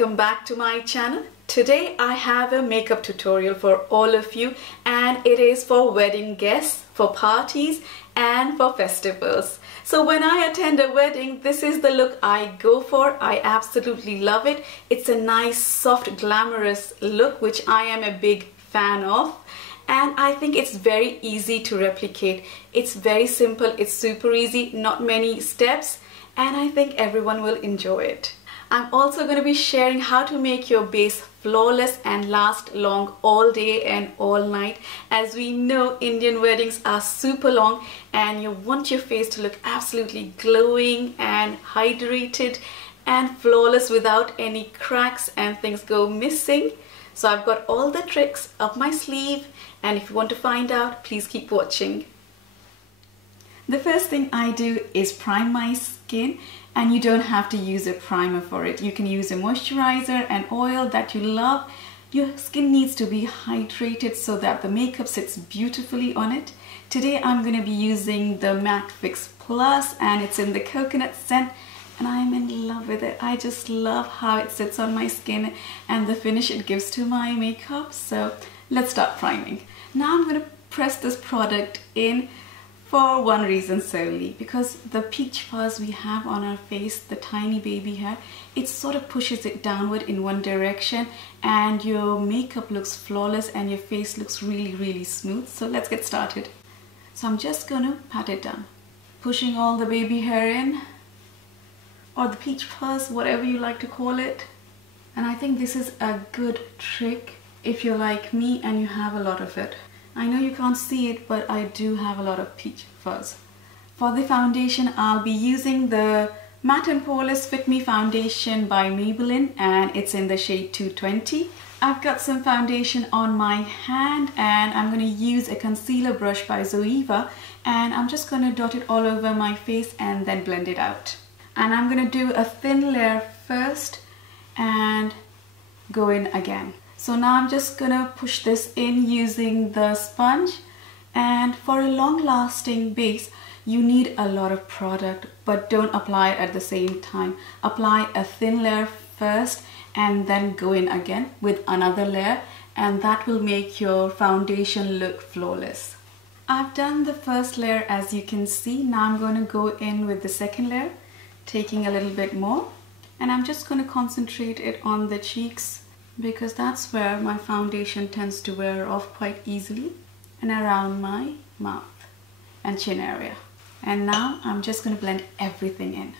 welcome back to my channel. Today I have a makeup tutorial for all of you, and it is for wedding guests, for parties and for festivals. So when I attend a wedding, this is the look I go for. I absolutely love it. It's a nice, soft, glamorous look which I am a big fan of. And I think it's very easy to replicate. It's very simple, it's super easy, not many steps, and I think everyone will enjoy it. I'm also going to be sharing how to make your base flawless and last long all day and all night. As we know, Indian weddings are super long and you want your face to look absolutely glowing and hydrated and flawless without any cracks and things go missing. So I've got all the tricks up my sleeve, and if you want to find out, please keep watching. The first thing I do is prime my skin, and you don't have to use a primer for it. You can use a moisturizer and oil that you love. Your skin needs to be hydrated so that the makeup sits beautifully on it. Today I'm going to be using the Matte Fix Plus, and it's in the coconut scent, and I'm in love with it. I just love how it sits on my skin and the finish it gives to my makeup. So let's start priming. Now I'm going to press this product in for one reason solely, because the peach fuzz we have on our face, the tiny baby hair, it sort of pushes it downward in one direction and your makeup looks flawless and your face looks really smooth. So let's get started. So I'm just going to pat it down, pushing all the baby hair in, or the peach fuzz, whatever you like to call it. And I think this is a good trick if you're like me and you have a lot of it. I know you can't see it, but I do have a lot of peach fuzz. For the foundation, I'll be using the Matte and Poreless Fit Me Foundation by Maybelline, and it's in the shade 220. I've got some foundation on my hand, and I'm going to use a concealer brush by Zoeva, and I'm just going to dot it all over my face and then blend it out. And I'm going to do a thin layer first and go in again. So now I'm just gonna push this in using the sponge, and for a long-lasting base you need a lot of product, but don't apply it at the same time. Apply a thin layer first and then go in again with another layer, and that will make your foundation look flawless. I've done the first layer, as you can see. Now I'm going to go in with the second layer, taking a little bit more, and I'm just going to concentrate it on the cheeks, because that's where my foundation tends to wear off quite easily, and around my mouth and chin area. And now I'm just going to blend everything in.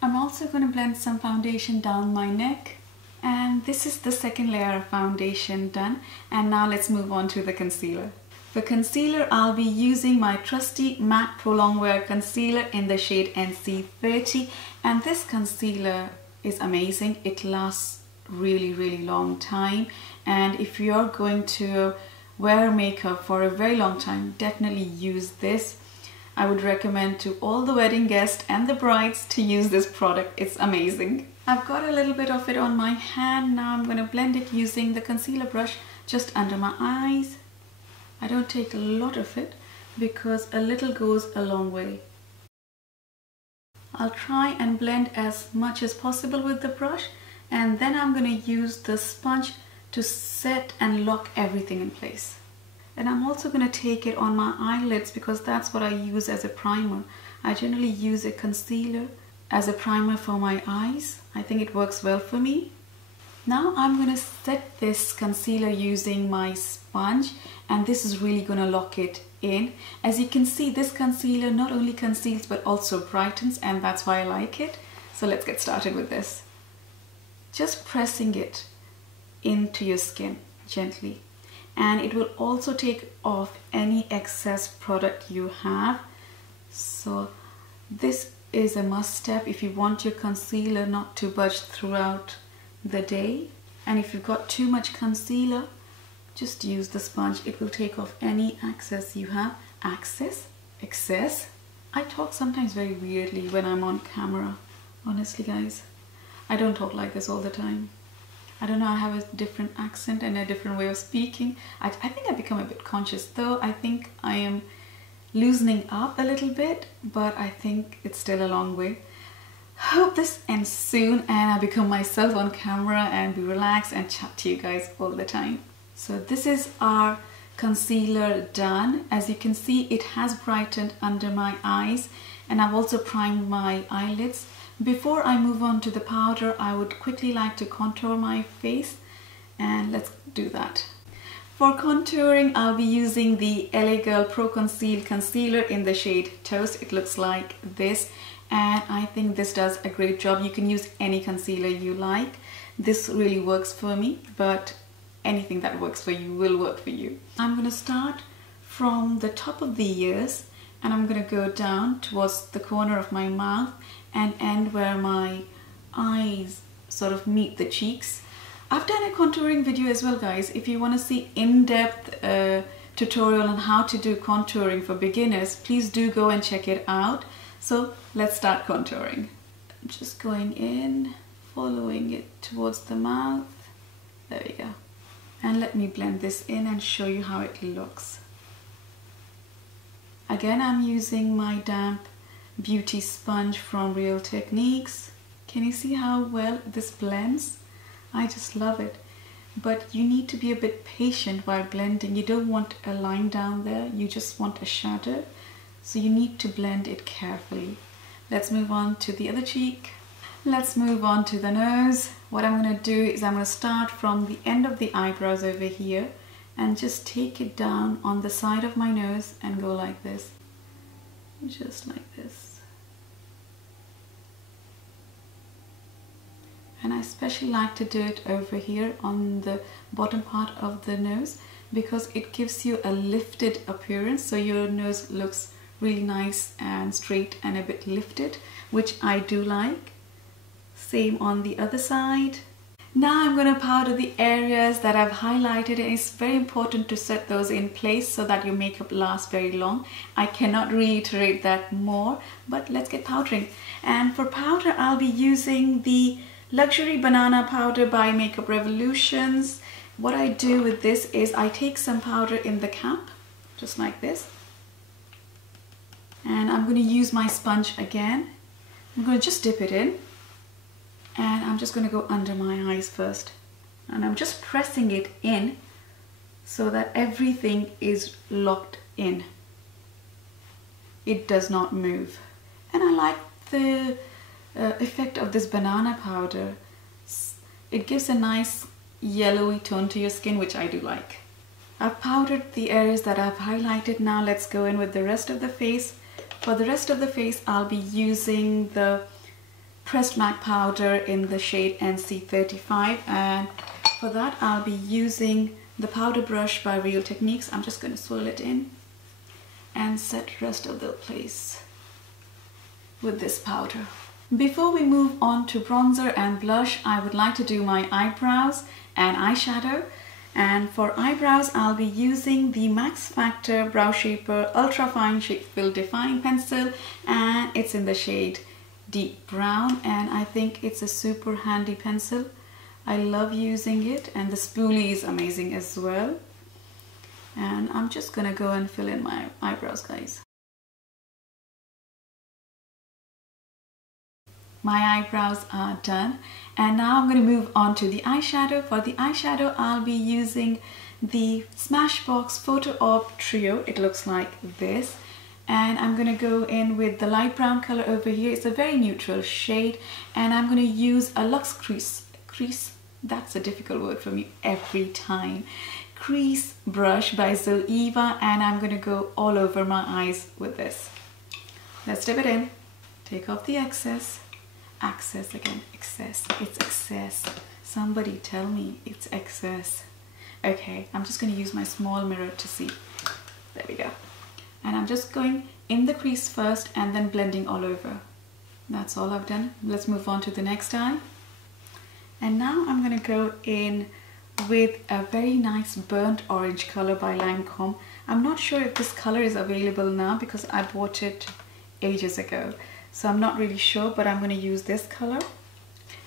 I'm also going to blend some foundation down my neck, and this is the second layer of foundation done. And now let's move on to the concealer. For concealer, I'll be using my trusty matte Prolongwear Concealer in the shade NC30, and this concealer is amazing. It lasts really long time, and if you're going to wear makeup for a very long time, definitely use this. I would recommend to all the wedding guests and the brides to use this product. It's amazing. I've got a little bit of it on my hand. Now I'm going to blend it using the concealer brush just under my eyes. I don't take a lot of it because a little goes a long way. I'll try and blend as much as possible with the brush, and then I'm going to use the sponge to set and lock everything in place. And I'm also going to take it on my eyelids, because that's what I use as a primer. I generally use a concealer as a primer for my eyes. I think it works well for me. Now I'm going to set this concealer using my sponge, and this is really going to lock it in. As you can see, this concealer not only conceals but also brightens, and that's why I like it. So let's get started with this. Just pressing it into your skin gently, and it will also take off any excess product you have. So this is a must step if you want your concealer not to budge throughout the day. And if you've got too much concealer, just use the sponge. It will take off any excess you have. Excess. I talk sometimes very weirdly when I'm on camera, honestly guys. I don't talk like this all the time. I don't know, I have a different accent and a different way of speaking. I think I've become a bit conscious, though I think I am loosening up a little bit, but I think it's still a long way. Hope this ends soon and I become myself on camera and be relaxed and chat to you guys all the time. So this is our concealer done. As you can see, it has brightened under my eyes and I've also primed my eyelids. Before I move on to the powder, I would quickly like to contour my face, and let's do that. For contouring, I'll be using the LA Girl Pro.conceal concealer in the shade Toast. It looks like this, and I think this does a great job. You can use any concealer you like. This really works for me, but anything that works for you will work for you. I'm going to start from the top of the ears, and I'm going to go down towards the corner of my mouth and end where my eyes sort of meet the cheeks. I've done a contouring video as well, guys. If you want to see in-depth tutorial on how to do contouring for beginners, please do go and check it out. So let's start contouring. I'm just going in, following it towards the mouth. There we go. And let me blend this in and show you how it looks. Again, I'm using my damp beauty sponge from Real Techniques. Can you see how well this blends? I just love it. But you need to be a bit patient while blending. You don't want a line down there, you just want a shadow. So you need to blend it carefully. Let's move on to the other cheek. Let's move on to the nose. What I'm going to do is I'm going to start from the end of the eyebrows over here and just take it down on the side of my nose and go like this. Just like this. And I especially like to do it over here on the bottom part of the nose because it gives you a lifted appearance, so your nose looks really nice and straight and a bit lifted, which I do like. Same on the other side. Now I'm going to powder the areas that I've highlighted, and it's very important to set those in place so that your makeup lasts very long. I cannot reiterate that more, but let's get powdering. And for powder, I'll be using the Luxury Banana Powder by Makeup Revolutions. What I do with this is I take some powder in the cap, just like this. And I'm going to use my sponge again. I'm going to just dip it in. And I'm just going to go under my eyes first. And I'm just pressing it in so that everything is locked in. It does not move. And I like the effect of this banana powder. It gives a nice yellowy tone to your skin, which I do like. I've powdered the areas that I've highlighted. Now let's go in with the rest of the face. For the rest of the face, I'll be using the Pressed MAC powder in the shade NC35, and for that I'll be using the powder brush by Real Techniques. I'm just going to swirl it in and set rest of the place with this powder. Before we move on to bronzer and blush, I would like to do my eyebrows and eyeshadow. And for eyebrows, I'll be using the Max Factor Brow Shaper Ultra Fine Shape Fill Define Pencil, and it's in the shade Deep Brown, and I think it's a super handy pencil. I love using it, and the spoolie is amazing as well. And I'm just gonna go and fill in my eyebrows, guys. My eyebrows are done, and now I'm going to move on to the eyeshadow. For the eyeshadow, I'll be using the Smashbox Photo Op Trio. It looks like this, and I'm going to go in with the light brown color over here. It's a very neutral shade, and I'm going to use a Luxe Crease, that's a difficult word for me every time, crease brush by Zoeva, and I'm going to go all over my eyes with this. Let's dip it in, take off the excess. Excess again, excess, it's excess. Somebody tell me it's excess. Okay, I'm just going to use my small mirror to see. There we go. And I'm just going in the crease first and then blending all over. That's all I've done. Let's move on to the next eye. And now I'm going to go in with a very nice burnt orange color by Lancome. I'm not sure if this color is available now because I bought it ages ago. So I'm not really sure, but I'm going to use this color.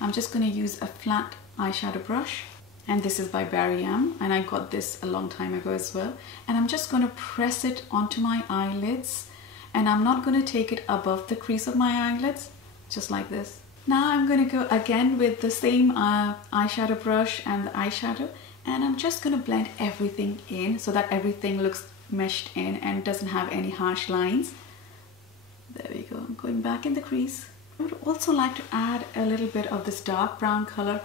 I'm just going to use a flat eyeshadow brush, and this is by Barry M, and I got this a long time ago as well. And I'm just going to press it onto my eyelids, and I'm not going to take it above the crease of my eyelids. just like this. Now I'm going to go again with the same eyeshadow brush and the eyeshadow, and I'm just going to blend everything in so that everything looks meshed in and doesn't have any harsh lines. There we go. I'm going back in the crease. I would also like to add a little bit of this dark brown color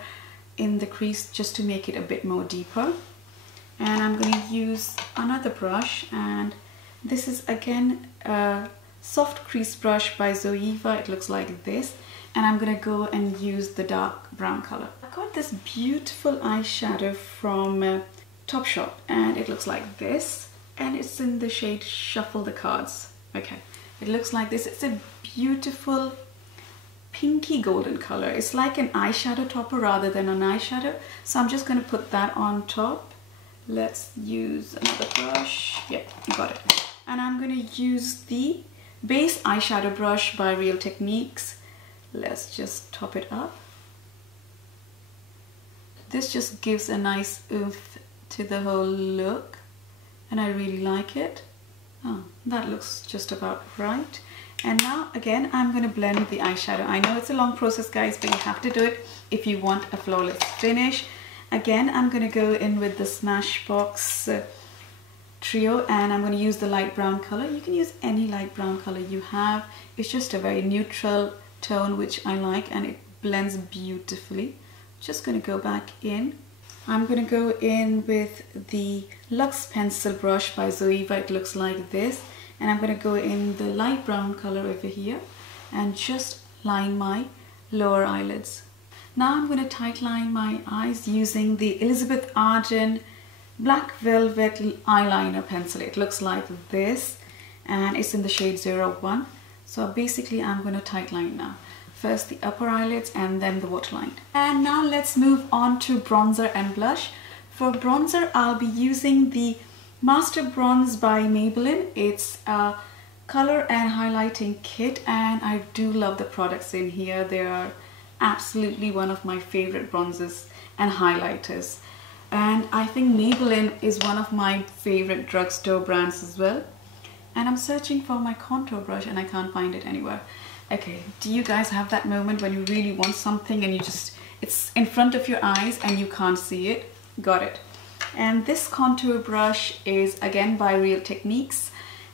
in the crease just to make it a bit more deeper. And I'm going to use another brush, and this is again a soft crease brush by Zoeva. It looks like this, and I'm going to go and use the dark brown color. I got this beautiful eyeshadow from Topshop, and it looks like this, and it's in the shade Shuffle the Cards. Okay, it looks like this. It's a beautiful pinky golden color. It's like an eyeshadow topper rather than an eyeshadow, so I'm just going to put that on top. Let's use another brush. Yep, got it. And I'm going to use the base eyeshadow brush by Real Techniques. Let's just top it up. This just gives a nice oomph to the whole look, and I really like it. Oh, that looks just about right. And now again, I'm going to blend the eyeshadow. I know it's a long process, guys, but you have to do it if you want a flawless finish. Again, I'm going to go in with the Smashbox trio, and I'm going to use the light brown color. You can use any light brown color you have. It's just a very neutral tone, which I like, and it blends beautifully. Just going to go back in. I'm going to go in with the Luxe pencil brush by Zoeva. It looks like this. And I'm going to go in the light brown color over here and just line my lower eyelids. Now I'm going to tight line my eyes using the Elizabeth Arden Black Velvet Eyeliner Pencil. It looks like this, and it's in the shade 01. So basically I'm going to tight line now. First the upper eyelids and then the waterline. And now let's move on to bronzer and blush. For bronzer, I'll be using the Master Bronze by Maybelline. It's a color and highlighting kit, and I do love the products in here. They are absolutely one of my favorite bronzers and highlighters. And I think Maybelline is one of my favorite drugstore brands as well. And I'm searching for my contour brush and I can't find it anywhere. Okay, do you guys have that moment when you really want something and it's in front of your eyes and you can't see it? Got it. And this contour brush is again by Real Techniques,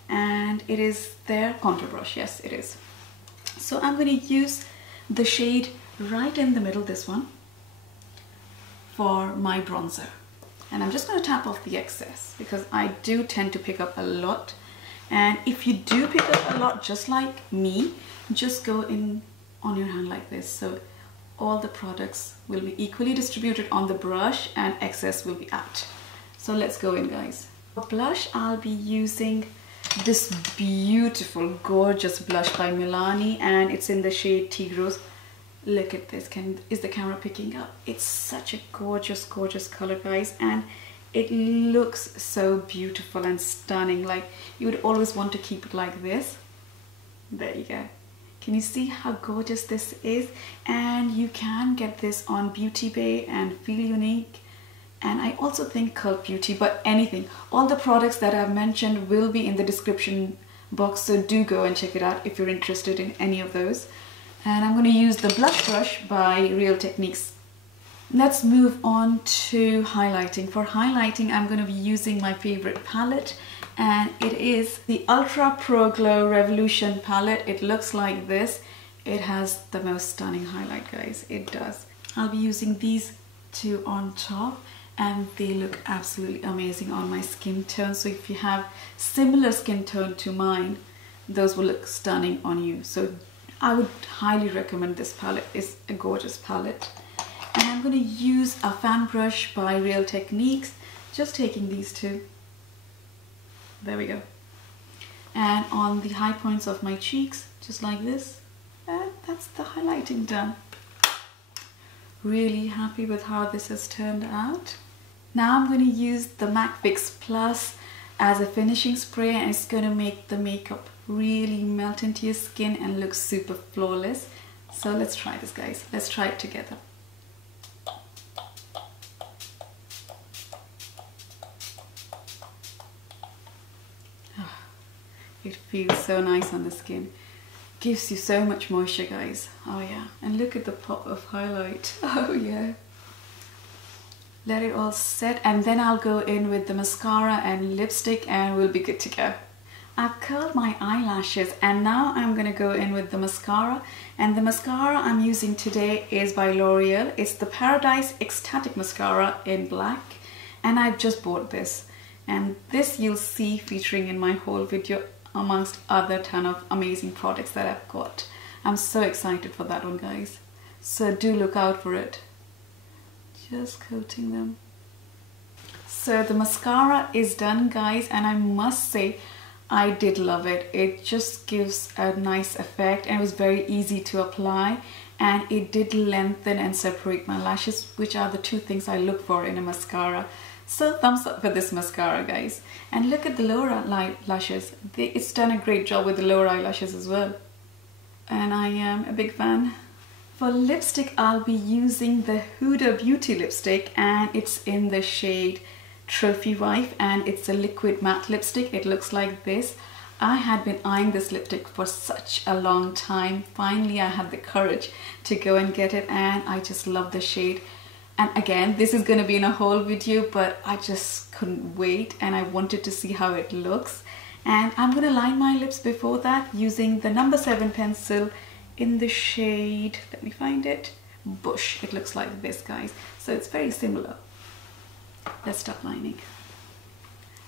and it is their contour brush. Yes, it is. So I'm going to use the shade right in the middle, this one, for my bronzer. And I'm just going to tap off the excess because I do tend to pick up a lot. And if you do pick up a lot, just like me, just go in on your hand like this. So all the products will be equally distributed on the brush and excess will be out. So let's go in, guys. For blush, I'll be using this beautiful, gorgeous blush by Milani, and it's in the shade Tea Rose. Look at this. Is the camera picking up? It's such a gorgeous, gorgeous color, guys, and it looks so beautiful and stunning. Like, you would always want to keep it like this. There you go. Can you see how gorgeous this is? And you can get this on Beauty Bay and Feel Unique, and I also think Cult Beauty, but anything. All the products that I've mentioned will be in the description box, so do go and check it out if you're interested in any of those. And I'm going to use the blush brush by Real Techniques. Let's move on to highlighting. For highlighting, I'm going to be using my favorite palette, and it is the Ultra Pro Glow Revolution palette. It looks like this. It has the most stunning highlight, guys. It does. I'll be using these two on top, and they look absolutely amazing on my skin tone. So if you have similar skin tone to mine, those will look stunning on you. So I would highly recommend this palette. It's a gorgeous palette. And I'm going to use a fan brush by Real Techniques, just taking these two. There we go. And on the high points of my cheeks, just like this. And that's the highlighting done. Really happy with how this has turned out. Now I'm going to use the MAC Fix Plus as a finishing spray, and it's going to make the makeup really melt into your skin and look super flawless. So let's try this, guys. Let's try it together. It feels so nice on the skin. gives you so much moisture, guys. Oh yeah, and look at the pop of highlight. Oh yeah. Let it all set, and then I'll go in with the mascara and lipstick and we'll be good to go. I've curled my eyelashes and now I'm gonna go in with the mascara, and the mascara I'm using today is by L'Oreal. It's the Paradise Ecstatic Mascara in black, and I've just bought this, and this you'll see featuring in my haul video amongst other ton of amazing products that I've got. I'm so excited for that one, guys, so do look out for it. Just coating them. So the mascara is done, guys, and I must say I did love it. It just gives a nice effect and it was very easy to apply, and it did lengthen and separate my lashes, which are the two things I look for in a mascara. So thumbs up for this mascara, guys. And look at the lower lashes. It's done a great job with the lower eyelashes as well, and I am a big fan. For lipstick, I'll be using the Huda Beauty lipstick, and it's in the shade Trophy Wife, and it's a liquid matte lipstick. It looks like this. I had been eyeing this lipstick for such a long time. Finally, I had the courage to go and get it, and I just love the shade. And again, this is going to be in a haul video, but I just couldn't wait and I wanted to see how it looks. And I'm going to line my lips before that using the number 7 pencil in the shade, let me find it, Bush. It looks like this, guys, so it's very similar. Let's start lining.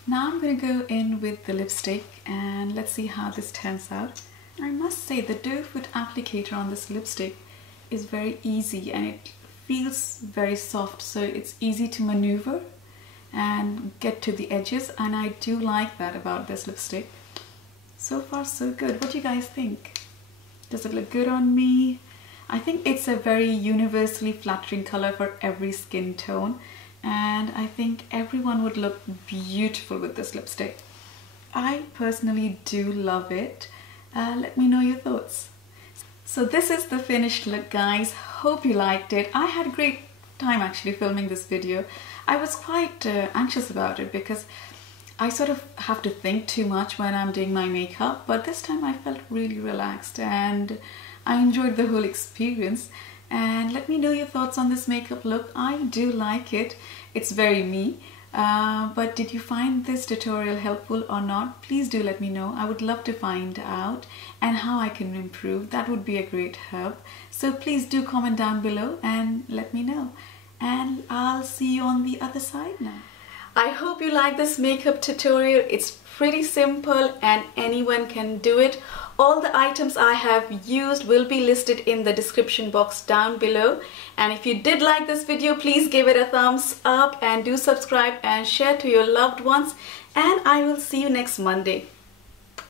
Now I'm going to go in with the lipstick and let's see how this turns out. I must say the doe foot applicator on this lipstick is very easy and it feels very soft, so it's easy to maneuver and get to the edges, and I do like that about this lipstick. So far so good. What do you guys think? Does it look good on me? I think it's a very universally flattering color for every skin tone, and I think everyone would look beautiful with this lipstick. I personally do love it. Let me know your thoughts. So this is the finished look, guys. Hope you liked it. I had a great time actually filming this video. I was quite anxious about it because I sort of have to think too much when I'm doing my makeup, but this time I felt really relaxed and I enjoyed the whole experience. And let me know your thoughts on this makeup look. I do like it. It's very me. But did you find this tutorial helpful or not? Please do let me know. I would love to find out and how I can improve. That would be a great help. So please do comment down below and let me know. And I'll see you on the other side now. I hope you like this makeup tutorial. It's pretty simple and anyone can do it. All the items I have used will be listed in the description box down below. And if you did like this video, please give it a thumbs up and do subscribe and share to your loved ones. And I will see you next Monday.